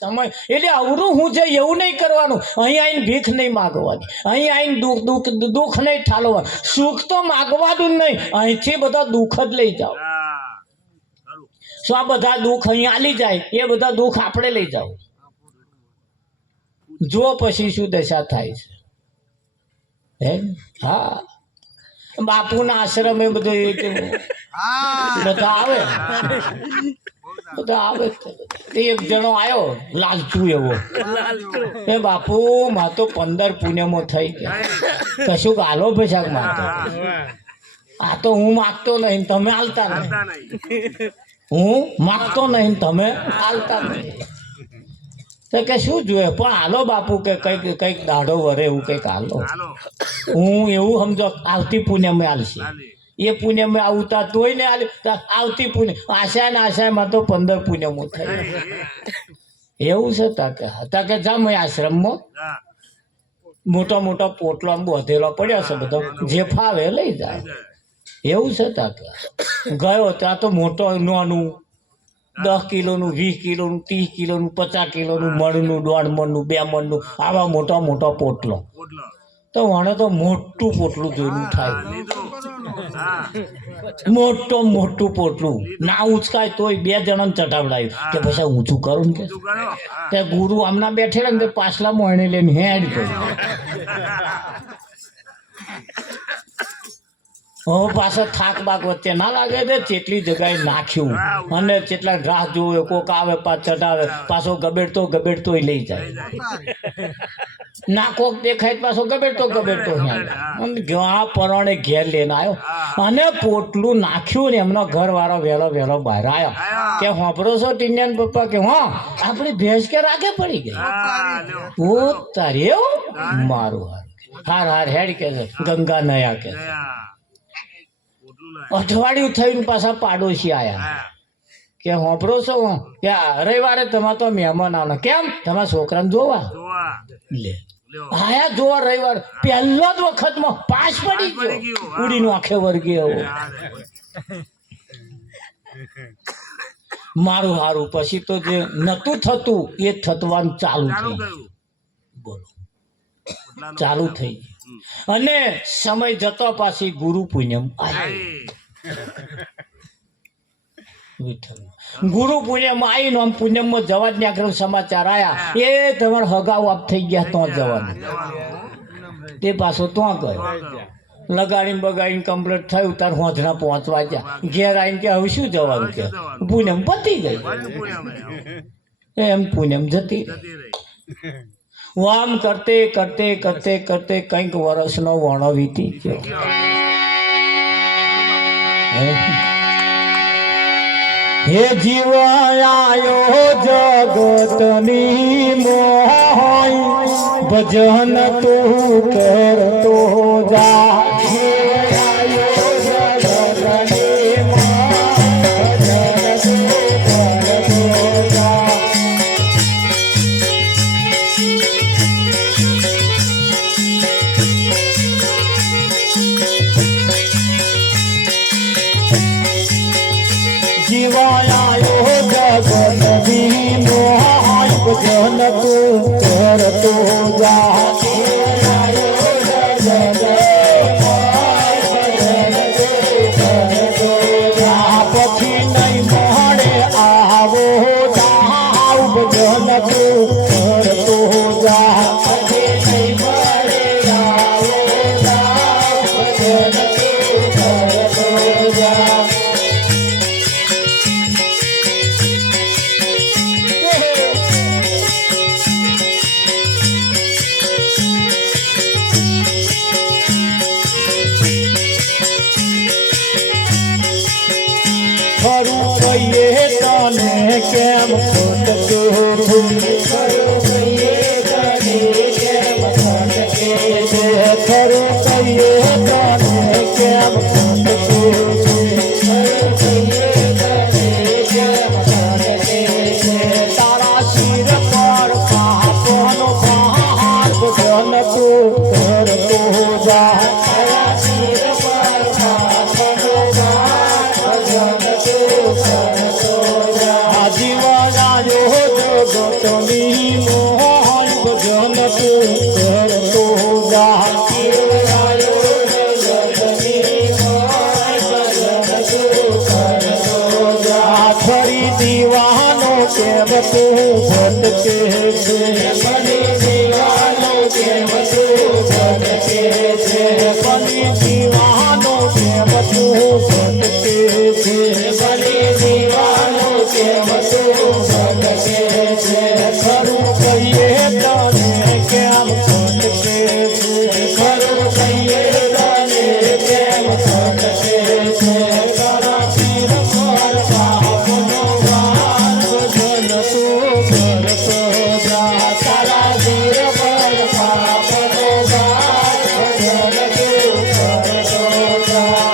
સમય એટલે અવરું હું છે એવું નહીં કરવાનું. અહીં આવીને ભીખ નહીં માગવાની, અહીં આવીને દુઃખ નહીં ઠાલવાનું, સુખ તો માગવાનું જ નહીં. અહીંથી બધા દુઃખ જ લઈ જાઓ. શું આ બધા દુઃખ અહીં આલી જાય એ બધા દુઃખ આપણે લઈ જાવ. જો પછી શું દશા થાય છે. હે હા, બાપુના આશ્રમ એ બધું બધા આવે, બધા આવે. એક જણો આવ્યો લાલચુ એવો, એ બાપુ માં તો 15 પુણ્યમાં થઈ ગયા, કશું ગાલો ભેસાક મારતો. આ તો હું માગતો નહીં, તમે હાલતા નહીં. હું માગતો નહીં, તમે હાલતા નહીં. તો કે શું જોઈએ? પણ હાલો બાપુ કે કંઈક દાઢો વરે એવું કંઈક હાલો. હું એવું સમજો આવતી પુણ્યમાં હાલશે, એ પુણ્યમાં આવતા તોય ને આવતી પુણ્ય આશામાં તો 15 પુણ્યમાં થઈ એવું છે. તાકે જા મેં આશ્રમમાં મોટા મોટા પોટલો આમ બધેલો પડ્યો છે, બધો જે ફાવે લઈ જાય એવું છે. તાકે ગયો ત્યાં તો મોટો નાનું 10 કિલોનું, 20 કિલોનું, 30 કિલોનું, 50 કિલોનું, મણનું, 1.5 મણનું, 2 મણનું, આવા મોટા મોટા પોટલો. તો મને તો મોટું પોટલું જોયું થાય, મોટું પોટલું ના ઉચકાય તોય 2 જણાને ચટાવડાયું કે પછી ઊંચું કરું ને કે ગુરુ આમના બેઠેલા ને પાછલા મોહણી લઈને હેડ કર્યું. હવે પાછો થાક બાક વચ્ચે ના લાગે છે, ચેટલી જગ્યાએ નાખ્યું અને ચેટલા રાહ જોવે, કોક આવે પાછ ચટાવે, પાછો ગબેડતો લઈ જાય. ના કોક દેખાય પાછો ગબેડતો ઘણા પરણે ઘેર લઈને આવ્યો અને પોટલું નાખ્યું ને એમનો ઘરવાળો વહેલો બહાર આવ્યો કે હોંભરો છો ટીનિયાન પપ્પા કે હા આપણી ભેંસ કે રાગે પડી ગઈ. ઓ તારે મારું હાર હેડ કે ગંગા નયા કે. અઠવાડિયું થઈને પાછા પાડોશી આયા કે હોંભરો છો કે રવિવારે તમારે તો મહેમાન આવના. કેમ? તમારા છોકરાને જોવા લે આયા જોવા. રવિવાર પહેલો જ વખતમાં પાસ પડી ગયો, ઉડીનું આંખે વર્ગી એવો. મારું હારું. પછી તો જે નતું થતું એ થતવાનું ચાલુ થઈ ગયું. બોલો, ચાલુ થઈ ગયું. અને સમય જતો પાછી ગુરુ પુણ્યમ ગુરુ પુણ્યમ આવીને આમ પુણ્યમમાં જવા જ આગ્રહ સમાચાર આયા એ તમારે હગાવ આપ થઈ ગયા તો જવાનું. તે પાછો તો ગયો લગાડીને બગાડીને કમ્પ્લીટ થયું. તાર હોંધના પહોંચવા ગયા. ઘેર આવીને કે હવે શું જવાનું કે પુણ્યમ પતી ગઈ. એમ પુણ્યમ જતી આમ કરતે કંઈક વર્ષનો વણો વીતી ગયો. હે જીવ આયો જગતની મોય, ભજન તું કરતો જા. ભજન તું કરતો જા. પછી નહીં મળે આવો જાવ, ભજન તું કરતો જા. ખરું કહીએ તને કેમ ખોટકે ખરું કહીએ તને કેમ ખોટકે ખરું કહીએ તને કેમ ખોટકે તારા શિર પર પાપનો ભાર ભજન તું કરતો જા. જીવન આયો જગત જગતની મોહન ભજન તું કરતો જા ફરી દીવાનો કેમ તું ભટકે છે ફરી દીવાનો કેમ તું ભટકે છે ફરી દીવાનો કેમ તું ભટકે છે ફરી દીવાનો કેમ તું ભટકે છે ખરું કહીએ તને કેમ ભટકે છે ખરું કહીએ તને કેમ ભટકે છે તારા પીર પર બાપનો વાર ભજન તું કરતો જા તારા પીર પર બાપનો વાર ભજન તું કરતો જા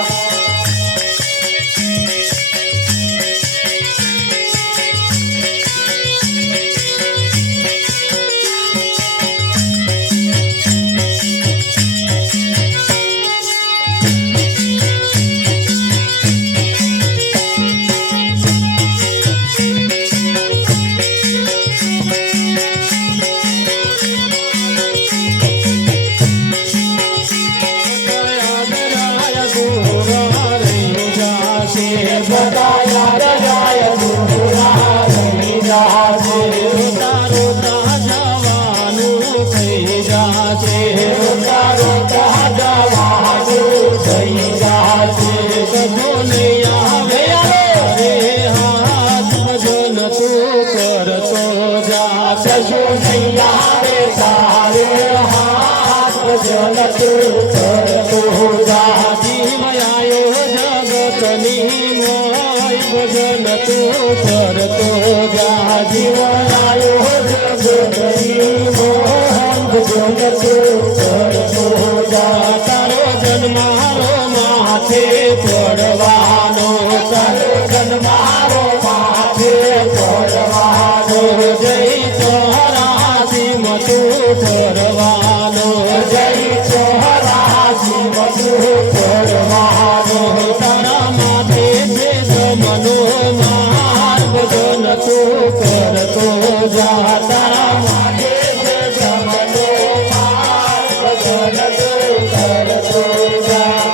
ભજન તું કરતો જા જીવનાયો જગતની મોહન ભજન તું કરતો જા તારો જન્મારો માથે પડવાનો તારો જન્મારો માથે પડવાનો જય ચોરાસી તું ફરવાનો જય ચોરાસી તું ફરવાનો તારા માથે મનો માર ભજન તું કરતો જા તારા માટે મનો માર ભજન તું કરતો જા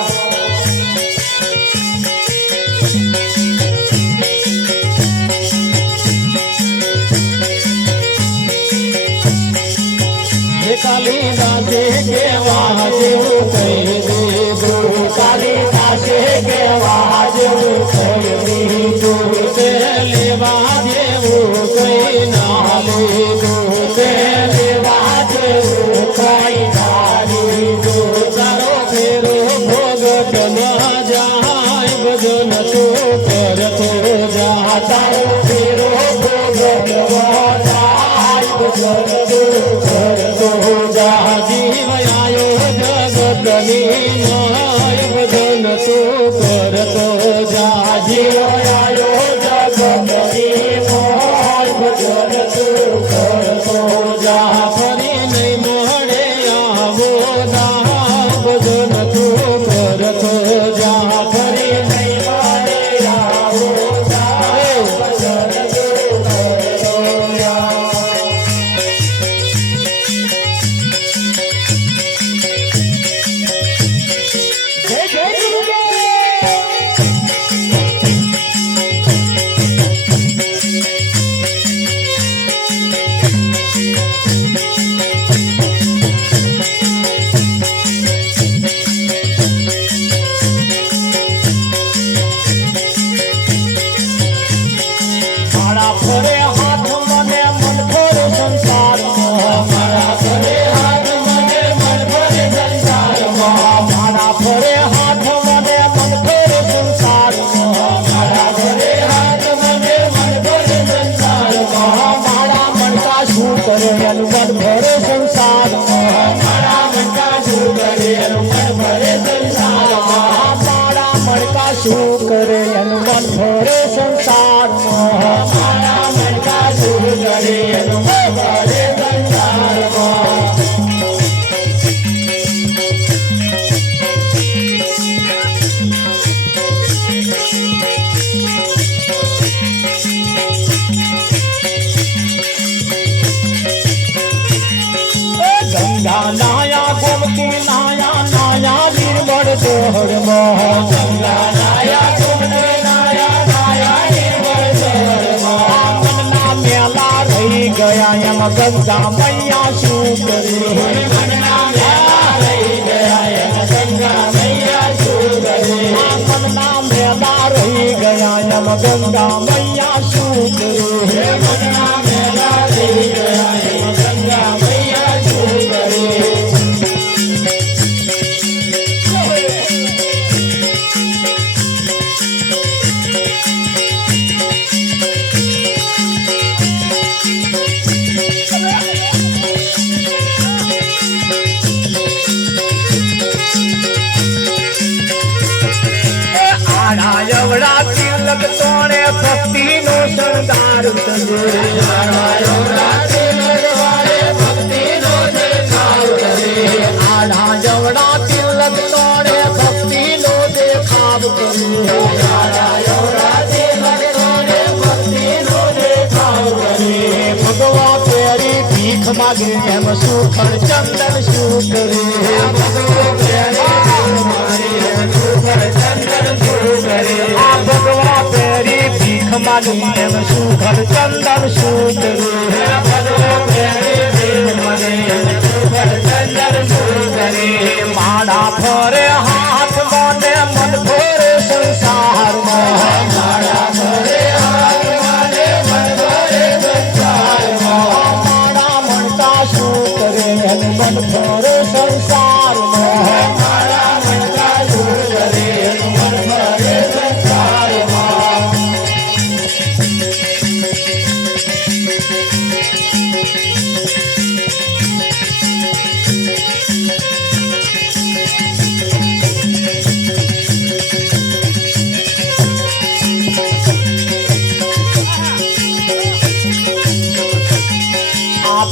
કાલિદાસે કેવા જેવું કહી દીધું કાલિદાસે કેવા જેવું કહી દીધું તે લેવા જેવું કઈ ના લીધું તે લેવા જેવું કઈ ના લીધું તારો ફેરો ભોગટ ન જાય ભજન તું કરતો જા તારો ફેરો ભોગટ ન જાય ભજન તું કરતો જા જીવ આયો જગતની મોય ભજન તું કરતો જા જીવ આયો જગતની મોય ભજન તું કરતો જા ફરી નહીં મળે આવો દા ભજન તું કરતો જા ફરી નહીં મળે આવો દા ભજન તું કરતો જા શું કરે એનું મન ભરે સંસારમાં મારા મન કા શું કરે એનું મન ભરે સંસારમાં ગયા એમ ગંગા મૈયા શું કરે મનના મેલા રહી ગયા એમ ગંગા મૈયા શું કરે મનના મેલા રહી ગયા એમ ગંગા મૈયા શું કરે મનના મેલા રહી ગયા એમ ગંગા મૈયા શું કરે એવડા તિલક તોણે ભક્તિ નો શણગાર આડા જવડા તિલક તોણે ભક્તિ નો દેખાવ ભગવા પેરી ભીખ માગે એમ સુખડ ચંદન શું કરે ભગવા પેરી ભીખ માગી એમ સુખડ ચંદન શું કરે માળા ફરે હાથ મને મન ફરે સંસારમાં માળા ફરે હાથ મને મન ફરે સંસારમાં માળા મણકા શું કરે એમ મન ફરે સંસારમાં માળા મણકા શું કરે એમ મન ફરે સંસારમાં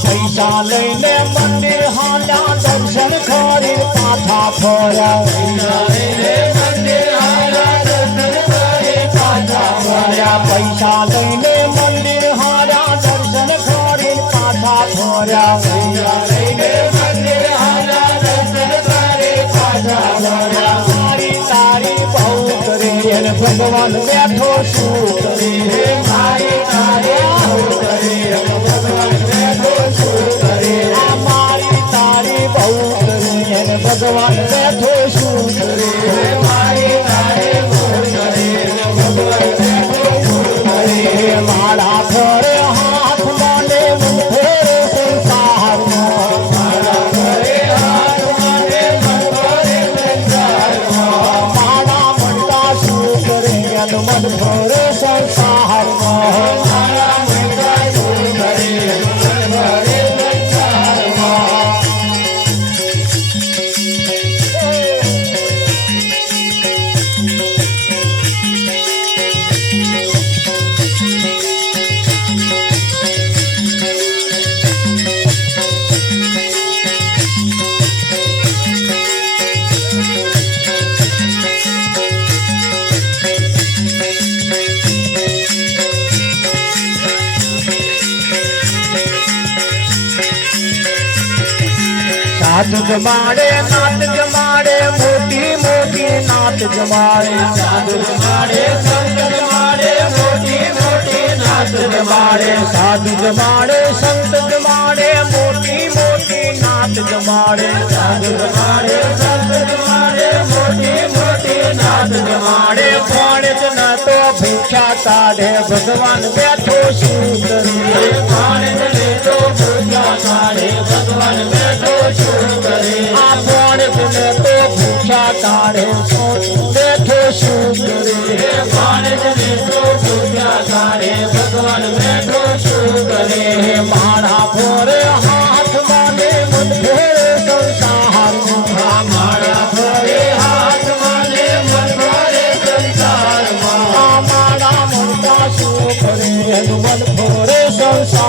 પૈસા લઈને મંદિર હાલ્યા દર્શન કરી પાછા ફર્યા પૈસા લઈને મંદિર હાલ્યા દર્શન કરી પાછા ફર્યા પૈસા લઈને મંદિર હાલ્યા દર્શન કરી પાછા ફર્યા પૈસા લઈને મંદિર હાલ્યા દર્શન કરી પાછા ફર્યા મારી તારી બહુ કરે અને ભગવાન બેઠો શું કરે મારી તારી બહુ કરે ભગવાન બેઠો શું કરે મારી તારી બહુ કરે અને ભગવાન બેઠો શું કરે મારી તારી બહુ કરે ભગવાન બેઠો શું કરે માળા ફરે હાથ મને મન ફરે સંસારમાં માળા ફરે હાથ મને મન ફરે સંસારમાં માળા મનકા શું કરે અને મન ફરે સંસારમાં માળા મનકા શું કરે મન ફરે સંસારમાં સાધુ જમાડે નાત જમાડે મોટી મોટી નાત જમાડે સાધુ જમાડે સંત જમાડે મોટી મોટી નાત જમાડે સાધુ જમાડે સંત જમાડે મોટી મોટી નાત જમાડે સાધુ જમાડે સંત જમાડે મોટી મોટી નાત જમાડે કોણ જ ન તો ભૂખ્યા કાઢે ભગવાન બેઠો શું કરે કોણ જ ન તો ભૂખ્યા કાઢે ભગવાન બેઠો શું કરે આ કોણ જ ન તો ભૂખ્યા કાઢે બેઠો શું કરે કોણ જ ન તો ભૂખ્યા કાઢે ભગવાન બેઠો શું કરે માળા ફરે હાથ મને મન ફરે સંસારમાં માળા ફરે હાથ મને મન ફરે સંસારમાં માળા મનકા શું કરે મન ફરે સંસાર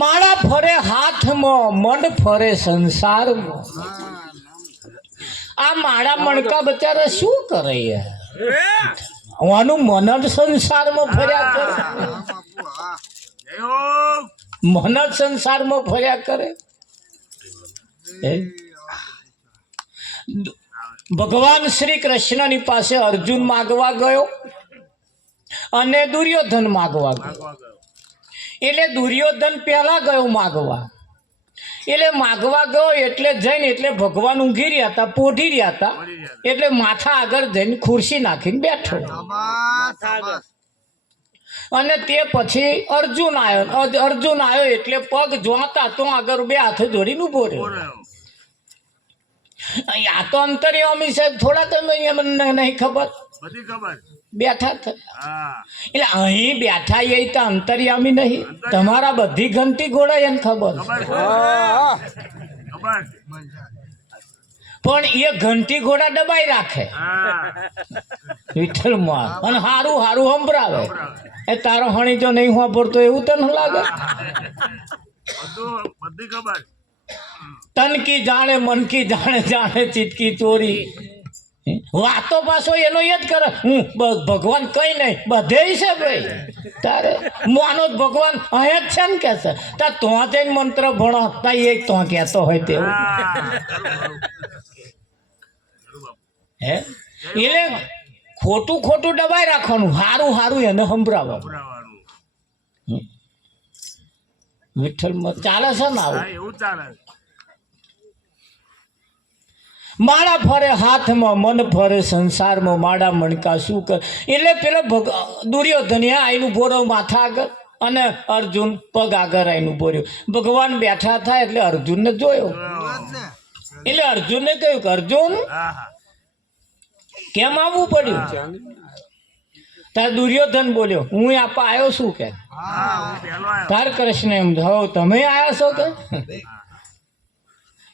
માળા ફરે હાથમાં, મન ફરે સંસારમાં. આ માળા મણકા બચારા શું કરે યાર? આનું મન જ સંસારમાં ફર્યા કરે, મન જ સંસારમાં ફર્યા કરે. ભગવાન શ્રી કૃષ્ણની પાસે અર્જુન માગવા ગયો અને દુર્યોધન માગવા ગયો. એટલે દુર્યોધન પહેલા ગયો માગવા. એટલે માગવા ગયો એટલે જઈને એટલે ભગવાન ઊંઘી રહ્યા હતા, પોઢી રહ્યા હતા. એટલે માથા આગળ જઈને ખુરશી નાખીને બેઠો. અને તે પછી અર્જુન આવ્યો એટલે પગ જોતા તો આગળ બે હાથ જોડીને ઉભો રહ્યો. આ તો અંતર્યામી સાહેબ, થોડા તમે નહીં ખબર, બેઠા થયા. એટલે અહીં બેઠા એ તો અંતર્યામી નહીં, તમારા બધી ઘંટી ઘોડા એને ખબર. પણ એ ઘંટી ઘોડા દબાઈ રાખે વિઠ્ઠલમાં, અને હારું હારું સંભળાવે. એ તારો હણી જો નહીં વાપરતો એવું તને લાગે? તન કી જાણે મન કી જાણે, જાણે ચિતકી ચોરી. વાતો પાછો એનો યાદ કરે, હું ભગવાન કઈ નહીં બધે છે ભાઈ. તારે માનો ભગવાન અહીંયા જ છે ને કે છે, તાર તો જઈને મંત્ર ભણો તા એ તો કહેતો હોય તેવું. હે એટલે ખોટું ખોટું દબાઈ રાખવાનું, હારું હારું એને સંભળાવવાનું. વિઠ્ઠલમાં ચાલે છે ને આવું? માળા ફરે હાથમાં, મન ફરે સંસારમાં, માળા મણકા શું કર. એટલે પેલો દુર્યોધન આઈનું બોરો માથા આગળ અને અર્જુન પગ આગળ આઈનું બોર્યો. ભગવાન બેઠા થાય એટલે અર્જુનને જોયો. એટલે અર્જુનને કહ્યું કે અર્જુન કેમ આવવું પડ્યું? તાર દુર્યોધન બોલ્યો, હું આપા આવ્યો છું કે. તાર કૃષ્ણ એમ હો તમે આવ્યા છો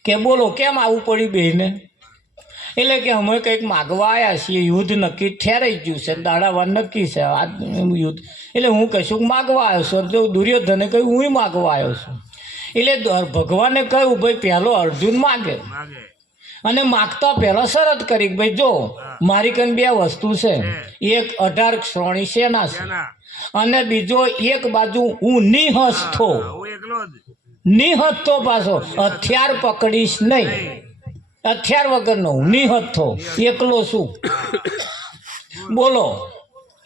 કે બોલો કેમ આવવું પડ્યું બેને? એટલે કે અમે કંઈક માગવા આવ્યા છીએ, યુદ્ધ નક્કી ઠેરાઈ ગયું છે, દાડાવાર નક્કી છે આ યુદ્ધ. એટલે હું કહીશું માગવા આવ્યો છું. તો દુર્યોધને કહ્યું હું માગવા આવ્યો છું. એટલે ભગવાને કહ્યું ભાઈ પહેલો અર્જુન માગે, અને માગતા પહેલા શરત કરી ભાઈ જો મારી કઈ બે વસ્તુ છે, એક 18 શ્રોણી સેના છે અને બીજો એક બાજુ હું નિહસ્તો પાછો હથિયાર પકડીશ નહીં, હથિયાર વગરનો નિહસ્તો એકલો છું. બોલો.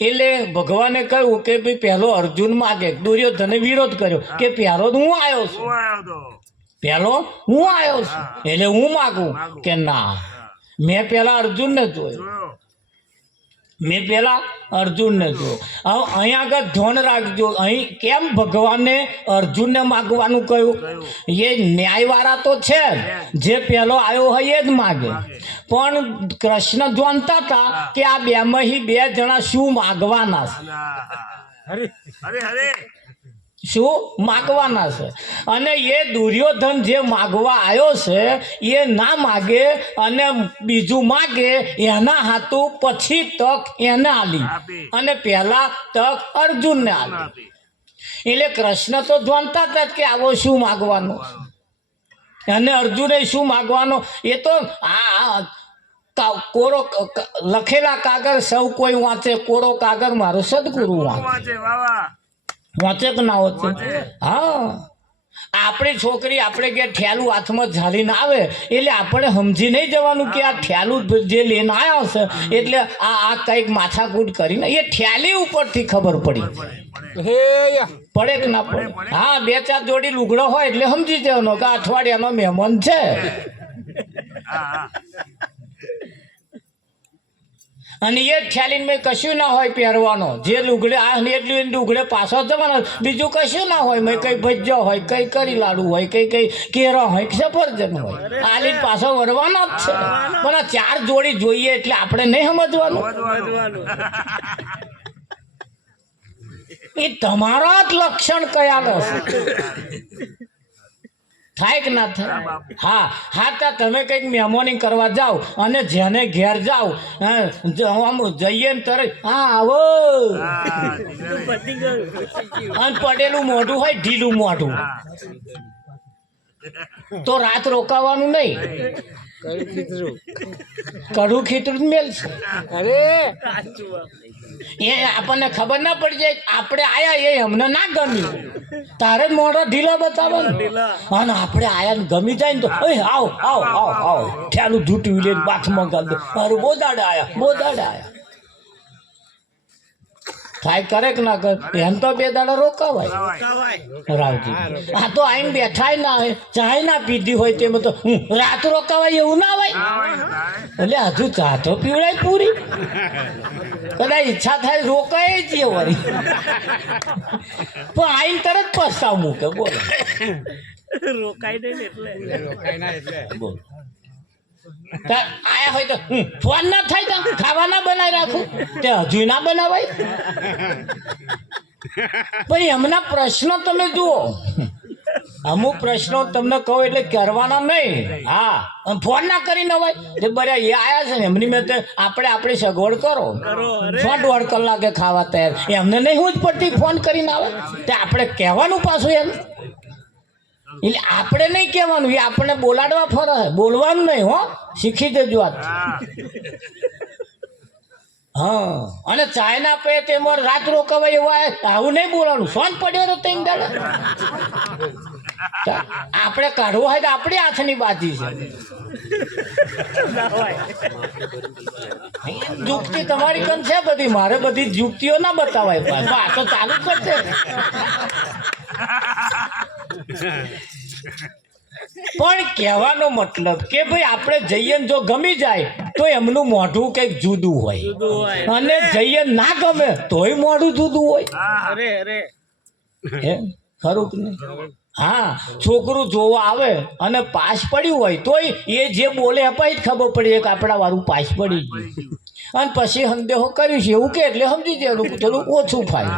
એટલે ભગવાને કહ્યું કે ભાઈ પહેલો અર્જુન માગે. દુર્યોધને વિરોધ કર્યો કે પહેલો હું આવ્યો છું, પહેલો હું આવ્યો છું એટલે હું માગું. કે ના, મેં પેલા અર્જુનને જોયો, મેં પેલા અર્જુનને જોયો. હવે અહીંયા આગળ ધ્યાન રાખજો, અહીં કેમ ભગવાને અર્જુનને માગવાનું કહ્યું? એ ન્યાયવાળા તો છે, જે પહેલો આવ્યો હોય એ જ માગે. પણ કૃષ્ણ જાણતા હતા કે આ બેમાંથી બે જણા શું માગવાના છે, શું માગવાના છે. અને એ દુર્યોધન જે માગવા આવ્યો છે એ ના માગે અને બીજું માગે, એના હાથું પછી તક એને આલી અને પહેલા તક અર્જુનને આલી. એટલે કૃષ્ણ તો જાણતા હતા કે આવો શું માગવાનો અને અર્જુને શું માગવાનો. એ તો કોરો લખેલા કાગળ સૌ કોઈ વાંચે, કોરો કાગળ મારો સદગુરુ વાંચે. વાંચે કે ના વાંચે? હા, આપણી છોકરી આપણે કે ઠેલું હાથમાં ઝાલીને આવે એટલે આપણે સમજી નહીં જવાનું કે આ ઠેલું જે લઈને આવ્યા છે એટલે આ કંઈક માથાકૂટ કરીને એ ઠેલી ઉપરથી ખબર પડી પડે કે ના પડે. હા, 2-4 જોડી લુગડો હોય એટલે સમજી જવાનો કે અઠવાડિયાનો મહેમાન છે. અને એ ઠેલીને મેં કશું ના હોય પહેરવાનો, જે લુગડે આ એટલું લુગડે પાછો જવાનો, બીજું કશું ના હોય. મેં કંઈ ભજ્યો હોય, કંઈ કરી લાડુ હોય, કંઈ કેરો હોય, સફરજન હોય, આલી પાછો વળવાનો જ છે. પણ આ 4 જોડી જોઈએ એટલે આપણે નહીં સમજવાનું. એ તમારા જ લક્ષણ કયા હશે, થાય કે ના થાય? હા હા તા તમે કંઈક મહેમાની કરવા જાઓ અને જેને ઘેર જાઓ આમ જઈએ ને તરત હા આવો અને પડેલું મોઢું હોય ઢીલું મોઢું તો રાત રોકાવાનું નહીં. કડું ખીતરું મેલશે. અરે એ આપણને ખબર ના પડી જાય આપણે આયા એ અમને ના ગમ્યું તારે જ મોઢો ઢીલો બતાવે અને આપણે આયા ને ગમી જાય ને તો આવો આવો આવો આવો ઠેલું જૂટવી લે બાથમાં ગાલ દે અરે બહુ દાડા આયા થાય કરે કે ના કરે એમ તો 2 દાડા રોકાવાય રાવજી. આ તો આઈને બેઠાય ના હોય ચાય ના પીધી હોય તેમાં તો રાત રોકાવાય એવું ના હોય. એટલે હજુ ચા તો પીવડાય પૂરી કદાચ ઈચ્છા થાય રોકાય જ વળી પણ આઈને તરત પસ્તાવ મૂકે બોલો રોકાય નહીં એટલે બોલો આયા હોય તો ફોન ના થાય તો ખાવાના બનાવી રાખું તે હજુ ના બનાવાય. પણ એમના પ્રશ્નો તમે જુઓ અમુક પ્રશ્નો તમને કહો એટલે કરવાના નહીં. હા ફોન ના કરી ન હોય તે બરા એ આયા છે ને એમની મેં આપણે આપણી સગવડ કરો 1.5 કલાકે ખાવા તૈયાર એમને નહીં હું જ પડતી ફોન કરીને આવે તે આપણે કહેવાનું પાછું એમ એટલે આપણે નહીં કહેવાનું એ આપણને બોલાડવા ફરે બોલવાનું નહીં હો શીખી દેજો વાત. હા અને ચાય ના પે તેમાં રાત રોકાવાય એવા આવું નહીં બોલવાનું ફોન પડ્યો તો તેમ દાડે આપણે કાઢવું હોય તો આપણી હાથની બાજી છે. યુક્તિ તમારી કન છે બધી મારે બધી યુક્તિઓ ના બતાવાય આ તો ચાલુ કરશે. પણ કહેવાનો મતલબ કે ભાઈ આપણે જઈએ જો ગમી જાય તો એમનું મોઢું કંઈક જુદું હોય અને જઈએ ના ગમે તોય મોઢું જુદું હોય. ખરું કે નહીં? હા છોકરું જોવા આવે અને પાસ પડ્યું હોય તોય એ જે બોલે અપાય જ ખબર પડી એક આપણા વાળું પાસ પડી ગયું અને પછી સંદેહો કર્યું છે એવું કે એટલે સમજી જાય થોડું ઓછું થાય.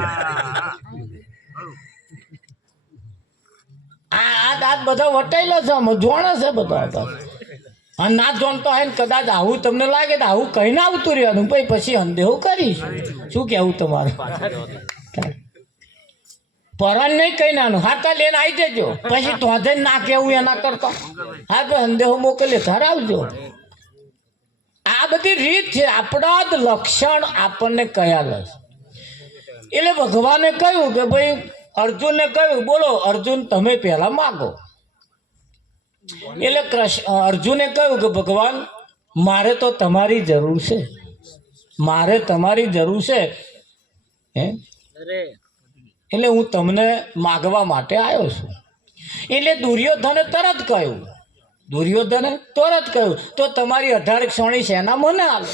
આ દાંત બધા વટાયેલા છે અમે જોણે છે બધા અને ના જોણતો હોય ને કદાચ આવું તમને લાગે તો આવું કહીને આવતું રહેવાનું પછી સંદેહો કરીશ. શું કહેવું તમારું? પરાણ નહીં કહી નાનું હાથા લઈને આવી જજો પછી તોધે ના કેવું એના કરતા હા તો સંદેહો મોકલે ઘર આવજો. આ બધી રીત છે આપણા જ લક્ષણ આપણને કયા લસ. એટલે ભગવાને કહ્યું કે ભાઈ અર્જુનને કહ્યું બોલો અર્જુન તમે પહેલા માગો. એટલે અર્જુને કહ્યું કે ભગવાન મારે તો તમારી જરૂર છે મારે તમારી જરૂર છે હે એટલે હું તમને માગવા માટે આવ્યો છું. એટલે દુર્યોધને તરત કહ્યું તો તમારી 18 ક્ષણી સેના મને આવે.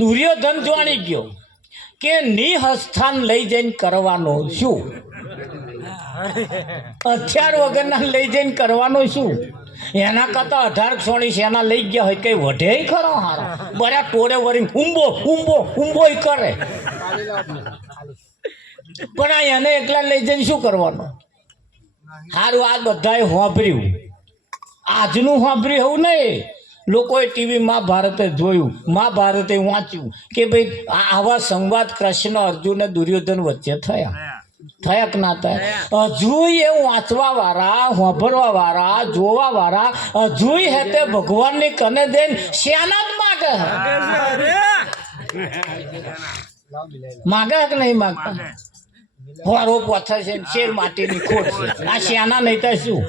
દુર્યોધન જાણી ગયો કે નિહસ્થાન લઈ જઈને કરવાનો શું હથિયાર વગરના લઈ જઈને કરવાનો શું એના કરતા 18 ક્ષણી સેના લઈ ગયા હોય કઈ વઢે ખરો હારો બરા ટોળે વળી ઊંબો કરે પણ એને એકલા લઈ જઈને શું કરવાનું? સારું આ બધાએ હોંભર્યું આજનું હોંભર્યું એવું નહીં. લોકોએ ટીવી મહાભારતે જોયું મહાભારતે વાંચ્યું કે ભાઈ આવા સંવાદ કૃષ્ણ અર્જુન અને દુર્યોધન વચ્ચે થયા કે ના થયા? હજુ એ વાંચવા વાળા હોંભરવા વાળા જોવા વાળા હજુ હે તે ભગવાનની કને દઈને શ્યાના જ માગે કે નહીં માગતા? હોરો પથ્થર છે શેર માટીની ખોટ છે આ શ્યાના નહીં તો શું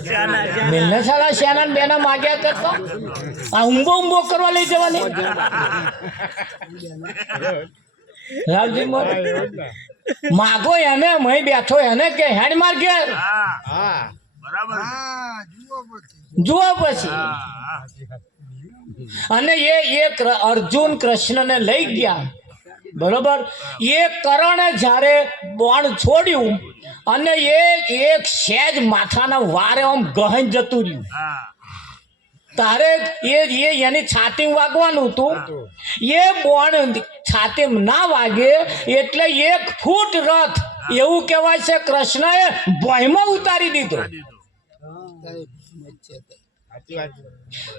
મિલને સાલા શ્યાના બેના માગ્યા કરતો આ ઊંબો કરવા લઈ જવાની. રાવજી માગો એને મહી બેઠો એને કે હેડ માર ઘેર જુઓ પછી. અને એ અર્જુન કૃષ્ણને લઈ ગયા બરોબર. એ કરણે જ્યારે બોણ છોડ્યું અને એક સહેજ માથાના વારે આમ ગહન જતું રહ્યું તારે એની છાતી વાગવાનું હતું. એ બોણ છાતી ના વાગે એટલે 1 ફૂટ રથ એવું કહેવાય છે કૃષ્ણએ ભયમાં ઉતારી દીધો.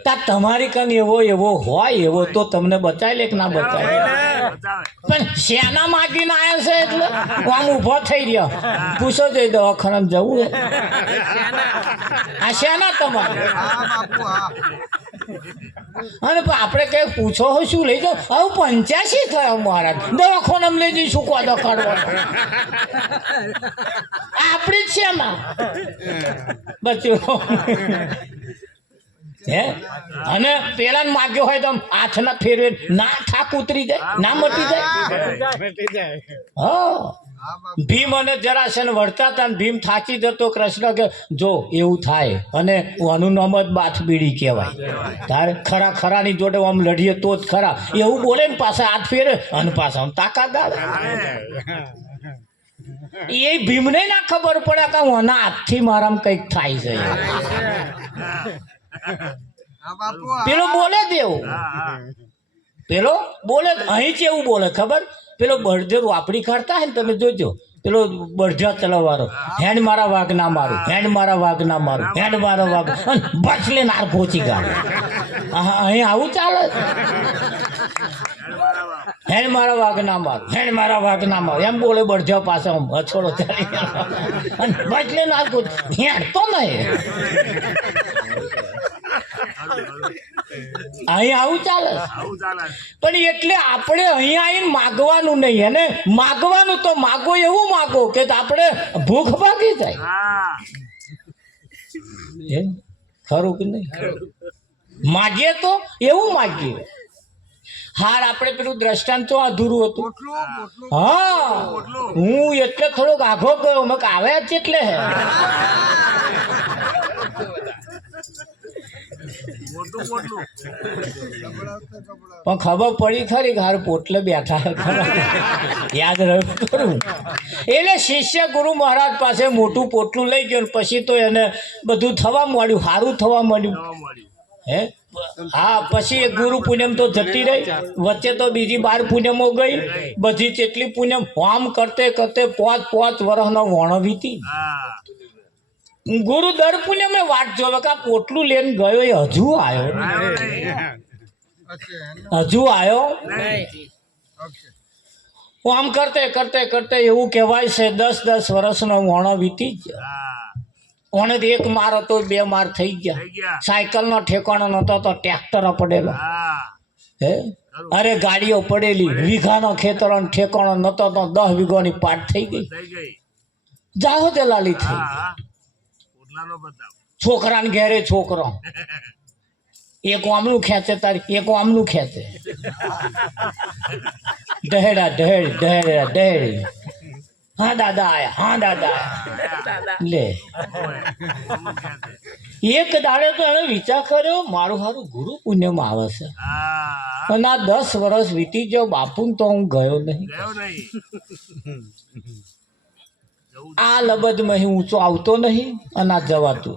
તા તમારી કન એવો હોય એવો તો તમને બચાવી લે કે ના બચાવી? પણ શેના માગીને આવ્યા છે એટલે આમ ઊભો થઈ રહ્યો. પૂછો જઈ દવાખાને જવું આ શેના તમારે? અને આપણે કઈ પૂછો હોય શું લઈ જાઓ? હવે 85 થયો મહારાજ, દવાખાને લઈ જઈશું કોદો કાઢવા આપણી જ છે ના બચ્યો હે. અને પેલા માગ્યો હોય તો હાથ ના ફેરવે ના થાક ઉતરી જાય, ના મટી જાય. હા, ભીમ અને જરાસન વળતા હતા ને ભીમ થાકી જતો. કૃષ્ણ કે જો એવું થાય અને આનું નામ જ બાથ બીડી કહેવાય. તારે ખરાની જોડે આમ લડીએ તો જ ખરા એવું બોલે ને પાછા હાથ ફેરે અને પાછા આમ તાકાત આવે. એ ભીમને ના ખબર પડે કે આના હાથથી મારામાં કંઈક થાય છે. પેલો બોલે દેવું, પેલો બોલે અહીં કેવું બોલે ખબર? પેલો બળજર વાપડી કાઢતા હે ને તમે જોજો, પેલો બળજા ચલાવવાનો હેન્ડ મારા વાઘ ના મારું, હેન્ડ મારા વાઘ ના મારું, હેન્ડ મારા વાઘ બસ લે નાર પહોંચી ગાડે. અહીં આવું ચાલે? હેન્ડ મારા વાઘ ના મારું, હેન્ડ મારા વાઘ ના મારું એમ બોલે બળજા પાસે અછોડો ચાલી અને બસ લે નાર પહોંચી હેન્ડ તો નહીં. અહીં આવું ચાલે. પણ એટલે આપણે અહીં આવીને માગવાનું નહીં, અને માગવાનું તો માગો એવું માગો કે આપણે ભૂખ ભાગી જાય. ખરું કે નહીં? માગીએ તો એવું માગીએ. હાર આપણે પેલું દ્રષ્ટાંત તો અધૂરું હતું. હા, હું એટલે થોડોક આઘો ગયો મેં આવ્યા જ એટલે હે. પણ ખબર પડી ખરી કે હાર પોટલે બેઠા યાદ રહ્યું ખરું. એટલે શિષ્ય ગુરુ મહારાજ પાસે મોટું પોટલું લઈ ગયો પછી તો એને બધું થવા માંડ્યું, સારું થવા માંડ્યું. હે હા, પછી એક ગુરુ પૂનમ તો જતી રહી, વચ્ચે તો બીજી 12 પૂનમો ગઈ, બધી જેટલી પૂનમ આમ કરતે કરતે 5 વર્ષનો વણો વીતી. ગુરુ દર પૂનમે વાટ જોવે કે આ પોટલું લઈને ગયો એ હજુ આવ્યો. આમ કરતે કરતે કરતે એવું કહેવાય છે 10 વર્ષનો વણો વીતી ગયો. ઓને 1 માર હતો 2 માર થઈ ગયા. સાયકલ નો ઠેકાણો નતો તો ટ્રેક્ટર પડેલો. હે અરે ગાડીઓ પડેલી, વીઘાનો ખેતરો ઠેકાણો નતો તો 10 વીઘાની પાટ થઈ ગઈ. જાહો તે લાલી થઈ. છોકરાને ઘેરે છોકરો એક આમનું ખેંચે તારી એક આમનું ખેંચે. દહેડા દહેડી હા દાદા આયા, હા દાદા લે. એક દાડે તો એને વિચાર કર્યો મારું સારું ગુરુ પુણ્યમાં આવે છે, અને આ 10 વર્ષ વીતી ગયો બાપુ તો હું ગયો નહીં. આ લબદમાં ઊંચો આવતો નહીં અને આ જવાતું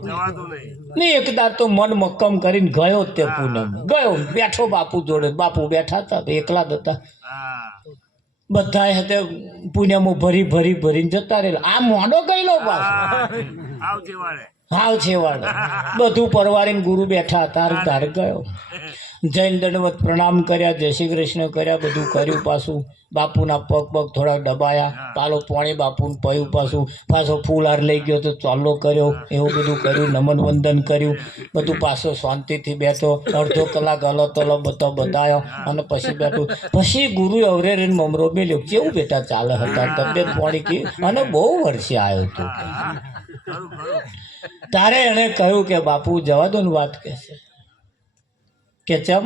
નહીં. એકદાર તો મન મક્કમ કરીને ગયો તે પૂનમ ગયો, બેઠો બાપુ જોડે. બાપુ બેઠા હતા એકલા જ હતા. બધા હાથે પુણ્યમો ભરીને જતા રહેલા. આ મોડો ગયેલો પાછો હાવ છેવાડે બધું પરવારીને ગુરુ બેઠા હતા. તારે ગયો, જૈન દંડવત પ્રણામ કર્યા, જય શ્રી કૃષ્ણ કર્યા, બધું કર્યું. પાછું બાપુના પગ થોડા દબાયા, પાલો પાણી બાપુને પયું, પાછો ફૂલહાર લઈ ગયો તો ચાલો કર્યો, એવું બધું કર્યું, નમન વંદન કર્યું બધું. પાછો શાંતિથી બેઠો, અડધો કલાક હલો તલો બધો બતાવ્યો અને પછી બેઠું. પછી ગુરુ અવરે રહીને મમરો મેલ્યો. કેવું બેટા ચાલે હતા, તબિયત પાણી કે? અને બહુ વર્ષે આવ્યો હતો. તારે એને કહ્યું કે બાપુ જવા દો ને વાત કે ચમ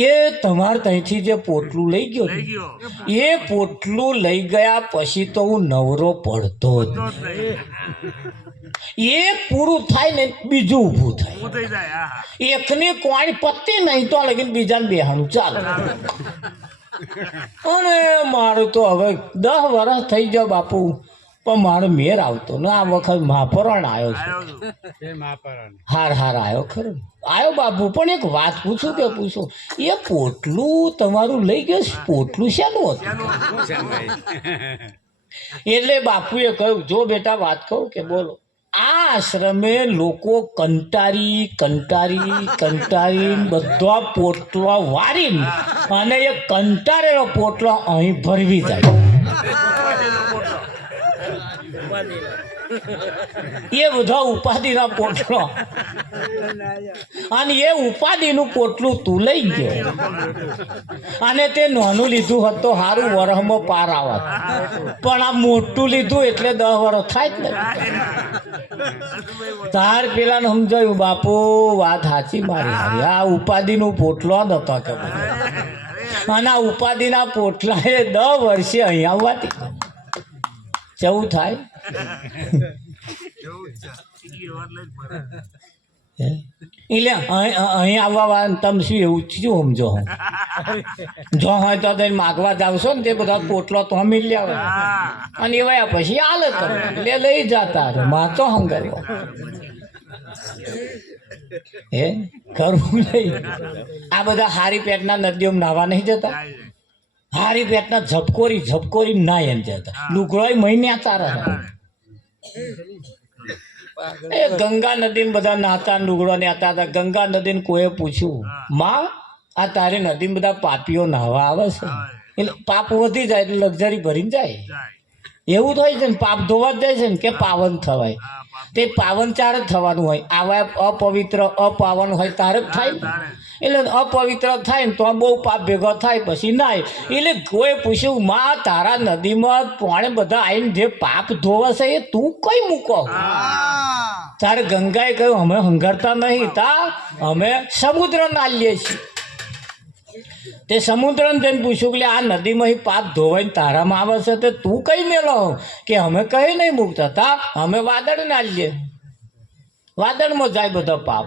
એ તમારે ત્યાંથી જે પોટલું લઈ ગયો એ પોટલું લઈ ગયા પછી તો હું નવરો પડતો જ. એક પૂરું થાય ને બીજું ઊભું થાય. એકની કોણી પત્તી નહીં તો લગીને બીજાને બેહાણું ચાલે. અને મારું તો હવે 10 વર્ષ થઈ ગયો બાપુ, પણ મારો મેર આવતો ને. આ વખત મહાપરણ આવ્યો છે. હાર આવ્યો ખરો આવ્યો બાપુ. પણ એક વાત પૂછું કે પૂછો, એ પોટલું તમારું લઈ ગયું, પોટલું શેનું હતું? એટલે બાપુએ કહ્યું જો બેટા વાત કહું કે બોલો આ આશ્રમે લોકો કંટારી બધા પોટલો વારીને અને એ કંટાળેલો પોટલો અહીં ભરવી જાય એ બધા ઉપાધિના પોટલો અને એ ઉપાધિનું પોટલું તું લઈ ગયો અને તે નાનું લીધું હોત તો સારું વરહમાં પાર આવત પણ આ મોટું લીધું એટલે 10 વર્ષ થાય જ ને તાર પેલાને સમજાયું બાપુ વાત સાચી મારી હારી આ ઉપાધિનું પોટલો જ હતો કે અને આ ઉપાધિના પોટલાએ 10 વર્ષે અહીં આવવાથી કેવું થાય એટલે અહીં આવવા વાળા તમે શું એવું શું સમજો જો હોય તો માગવા જાવશો ને તે બધા પોટલો તો મિલી આવે અને એવા પછી હાલે તમે એટલે લઈ જતા માં તો હંગારવા હે કરવું નહીં આ બધા હારી પેટના નદીઓમાં નાહવા નહીં જતા હારી પેટના ઝપકોરી ના એમ જતા લુગડોય મહિને તારા એ ગંગા નદી બધા નાતા લુગડો નાતા હતા ગંગા નદીને કોઈએ પૂછ્યું માં આ તારે નદીમાં બધા પાપીઓ નાહવા આવે છે એટલે પાપ વધી જાય એટલે લક્ઝરી ભરીને જાય એવું થાય છે ને પાપ ધોવા જ જાય છે ને કે પાવન થવાય તે પાવન ચાર જ થવાનું હોય આવા અપવિત્ર અપાવન હોય તારે જ થાય એટલે અપવિત્ર થાય ને તો બહુ પાપ ભેગો થાય પછી નાય એટલે કોઈ પૂછ્યું માં તારા નદીમાં પાણી બધા આવીને જે પાપ ધોવાશે એ તું કઈ મૂકો તારે ગંગાએ કહ્યું અમે હંગારતા નહીં તા અમે સમુદ્ર નાલીએ છીએ તે સમુદ્રને જઈને પૂછ્યું કે આ નદીમાં પાપ ધોવાઈને તારામાં આવે છે તો તું કઈ મેલો કે અમે કઈ નહીં મૂકતા તા અમે વાદળ નાલીએ વાદળમાં જાય બધા પાપ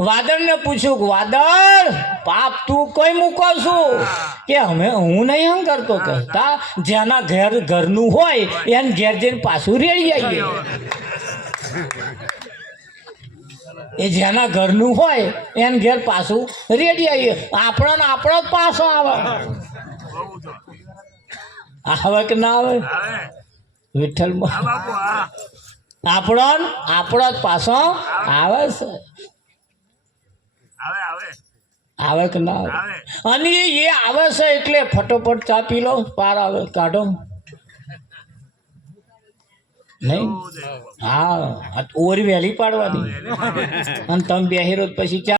વાદળને પૂછ્યું કે વાદળ પાપ તું કઈ મૂકો છું કે અમે હું નહીં હંગારતો કહેતા જેના ઘરનું હોય એને ઘેર જઈને પાછું રેડી આવીએ એ જેના ઘરનું હોય એને ઘેર પાછું રેડી આવીએ આપણો જ પાછો આવે કે ના આવે વિઠ્ઠલમાં આપણો જ પાછો આવે છે આવે કે ના આવે અને એ આવે છે એટલે ફટોફટ ચા પી લો પાર આવે કાઢો નહીં હા ઓરી વહેલી પાડવાની અને તમે બેહી રોજ પછી ચા